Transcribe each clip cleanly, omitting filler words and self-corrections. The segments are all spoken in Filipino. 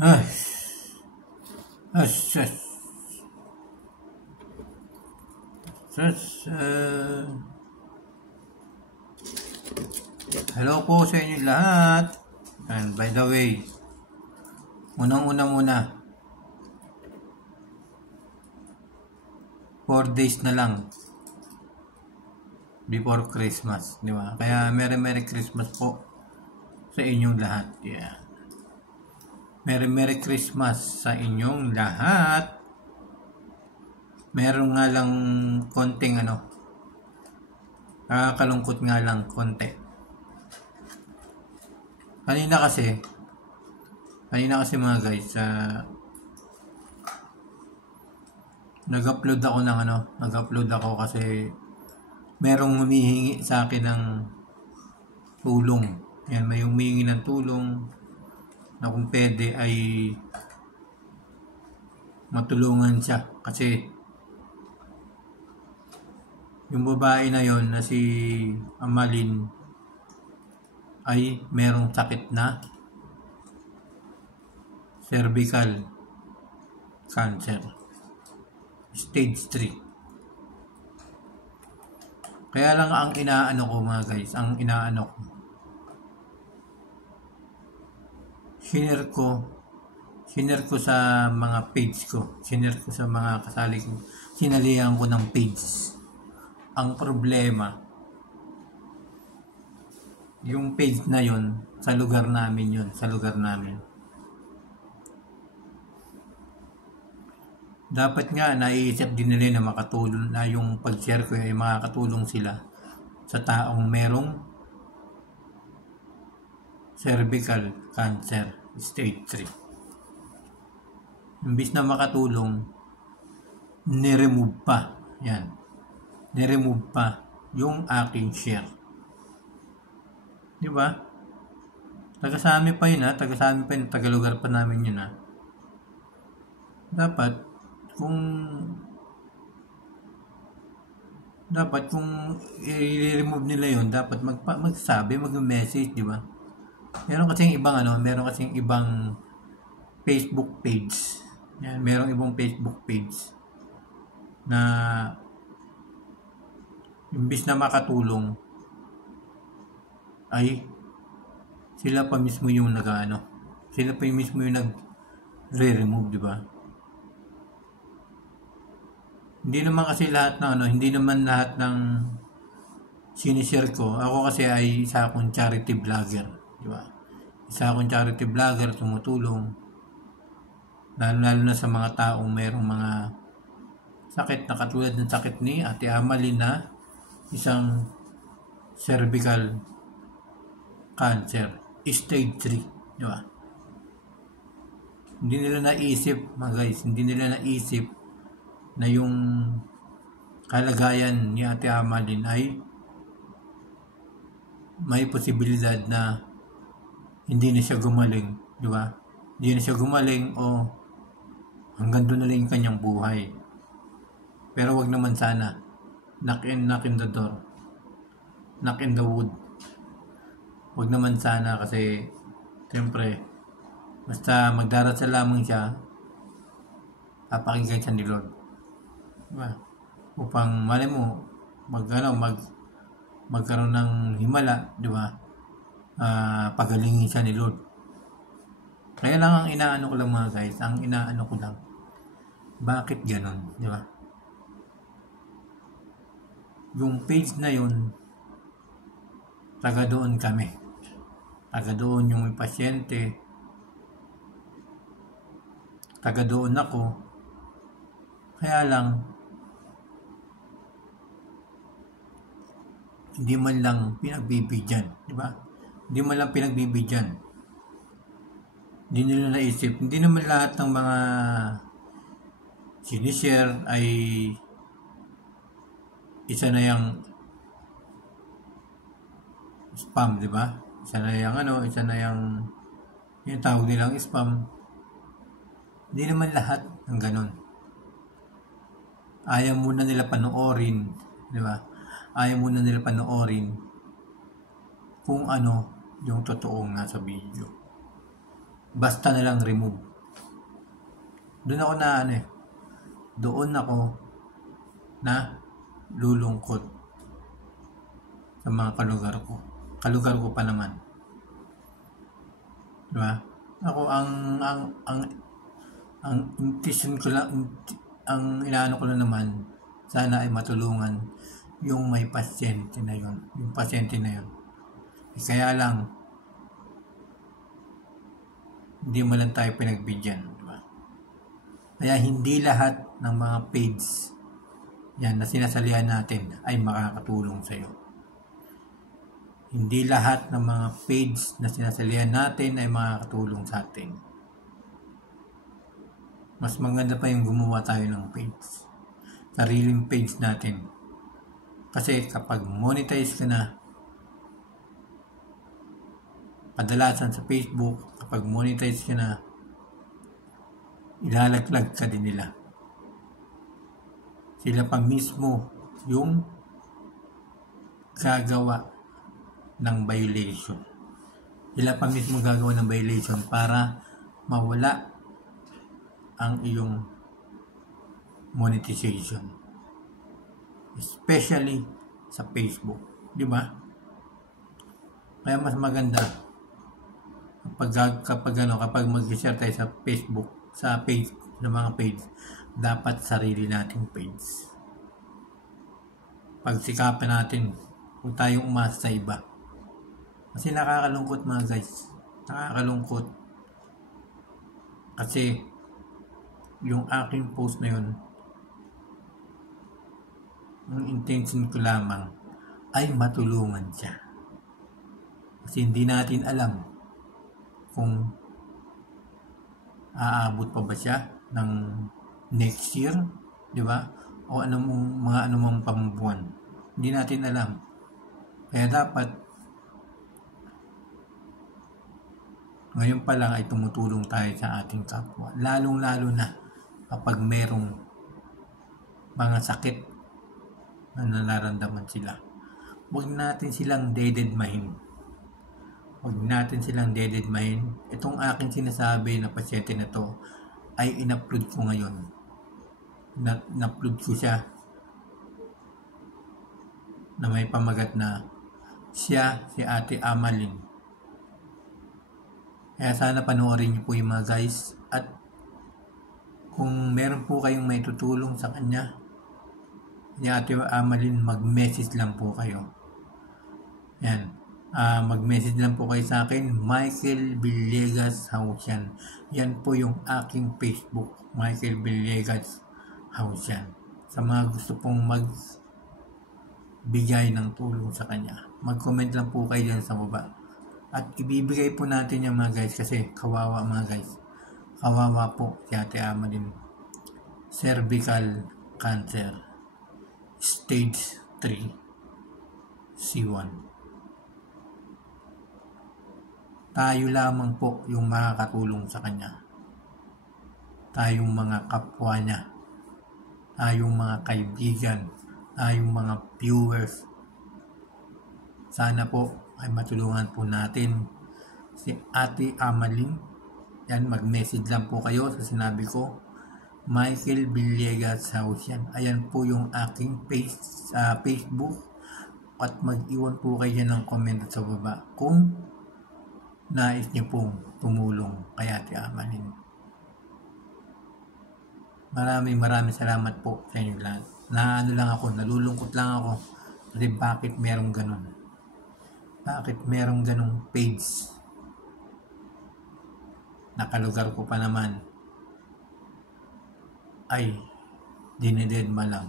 Ay, as, as, as, hello po sa inyo lahat. And by the way, unang-una muna, 4 days na lang before Christmas, di ba? Kaya Merry Christmas po sa inyong lahat. Yeah. Merry Christmas sa inyong lahat. Meron nga lang konting kalungkot nga lang konti. Kanina kasi mga guys, nag-upload ako kasi merong humihingi sa akin ng tulong. Yan, may humihingi ng tulong na kung pwede ay matulungan siya kasi yung babae na yon na si Amalin ay merong sakit na cervical cancer stage 3. Kaya lang ang inaano ko mga guys, sinare ko sa mga page ko, sinare ko sa mga kasali ko, sinalihan ko ng page. Ang problema, yung page na yon sa lugar namin. Dapat nga naiisip din nila na makatulong na yung pag-share ko ay makakatulong sila sa taong merong cervical cancer stage 3. Imbis na makatulong, ni-remove pa yung aking share. Di ba? Taga-sami pa yun, taga-lugar pa namin yun ha. Dapat kung i-remove nila yun, dapat magsabi, mag-message, di ba? Meron kasing ibang Facebook page. Yan, merong ibang Facebook page na imbis na makatulong ay sila pa mismo yung nag-re-remove, di ba? Hindi naman lahat ng sinishare ko. Ako kasi ay isa akong charity vlogger, di ba? Isa akong charity vlogger, tumutulong lalo na sa mga taong mayroong mga sakit na katulad ng sakit ni Ate Amalin na isang cervical cancer stage 3, di ba? Hindi nila naisip na yung kalagayan ni Ate Amalin ay may posibilidad na hindi na siya gumaling, di ba? Hindi na siya gumaling o hanggang doon na lang yung kanyang buhay. Pero wag naman sana. Knock in the door. Knock in the wood. Wag naman sana kasi siyempre basta magdarasal lamang siya, papakinggan siya ni Lord. Diba? Upang mali mo magkaroon ng himala, di ba? Pagalingin siya ni Lord. Kaya lang ang inaano ko lang mga guys, bakit ganon, di ba? Yung page na yun, taga doon kami. Taga doon yung pasyente. Taga doon ako. Kaya lang, hindi man lang pinagbibigyan, di ba? Hindi nila naisip. Hindi naman lahat ng mga sinishare ay isa na yung spam, di ba? Isa na yung tawag nilang spam. Hindi naman lahat ng ganon. Ayaw muna nila panoorin, di ba? Ayaw muna nila panoorin kung ano yung totoong nasa video. basta na lang remove. Doon ako na doon ako na lulungkot sa mga kalugar ko. Kalugar ko pa naman. Diba? Ako ang intention ko lang, ang inaano ko lang naman, sana ay matulungan yung may pasyente na yun. Yung pasyente na yun. Kaya lang, hindi mo lang tayo pinagbigyan. Diba? Kaya hindi lahat ng mga page yan na sinasalihan natin ay makakatulong sa'yo. Hindi lahat ng mga page na sinasalihan natin ay makakatulong sa atin. Mas maganda pa yung gumawa tayo ng page. Sariling page natin. Kasi kapag monetize ka na, kadalasan sa Facebook, kapag monetize ka na, ilalaglag ka din nila. Sila pa mismo yung gagawa ng violation. Sila pa mismo gagawa ng violation para mawala ang iyong monetization. Especially sa Facebook. Di ba? Kaya mas maganda kapag mag-share tayo sa Facebook, sa page, ng mga page, dapat sarili nating page. Pagsikapan natin kung tayong umasa sa iba. Kasi nakakalungkot mga guys. Nakakalungkot. Kasi yung aking post na yun, ang intention ko lamang ay matulungan siya. Kasi hindi natin alam kung aabot pa ba siya ng next year, di ba? O anumang pambuwan. Hindi natin alam. Kaya dapat ngayon pa lang ay tumutulong tayo sa ating kapwa. Lalong-lalo na kapag merong mga sakit na nararamdaman sila. Huwag natin silang dededmahin. Huwag natin silang dededmahin. Itong aking sinasabi na pasyente na to ay in-upload ko ngayon. In-upload ko siya na may pamagat na siya, si Ate Amalin. Kaya sana panoorin niyo po yung mga guys. At kung meron po kayong may tutulong sa kanya, ni Ate Amalin, mag-message lang po kayo. Yan. Mag-message lang po kayo sa akin, Michael Villegas Hausian. Yan po yung aking Facebook, Michael Villegas Hausian. Sa mga gusto pong magbigay ng tulong sa kanya, mag-comment lang po kayo dyan sa baba. At ibibigay po natin yung mga guys kasi kawawa mga guys. Kawawa po si Ate Amalin. Cervical cancer. Stage 3 C1. Tayo lamang po yung makakatulong sa kanya. Tayong mga kapwa niya. Tayong mga kaibigan. Tayong mga viewers. Sana po ay matulungan po natin si Ate Amalin. Yan, mag-message lang po kayo sa sinabi ko, Michael Villegas Hausian. Ayan po yung aking page sa Facebook. At mag-iwan po kayo ng comment sa baba kung nais niyo pong tumulong kay Ate Amalin. Maraming salamat po sa inyo lahat. Nalulungkot lang ako kasi bakit merong ganun? Bakit merong ganung page? Nakalugar ko pa naman ay dinededma lang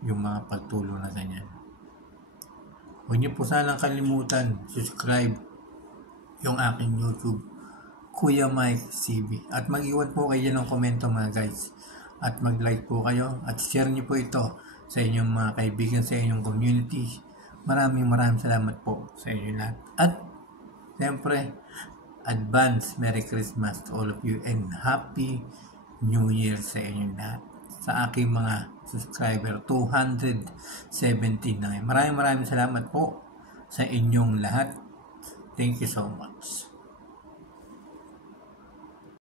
yung mga pagtulong na ganyan. Huwag niyo po sanang kalimutan subscribe yung aking YouTube, Kuya Mike CB. At mag-iwan po kayo ng komento mga guys. At mag-like po kayo at share niyo po ito sa inyong mga kaibigan, sa inyong community. Maraming salamat po sa inyo lahat. At siyempre, advance Merry Christmas to all of you and Happy New Year sa inyo lahat. Sa aking mga subscriber, 279. Maraming salamat po sa inyong lahat. Thank you so much.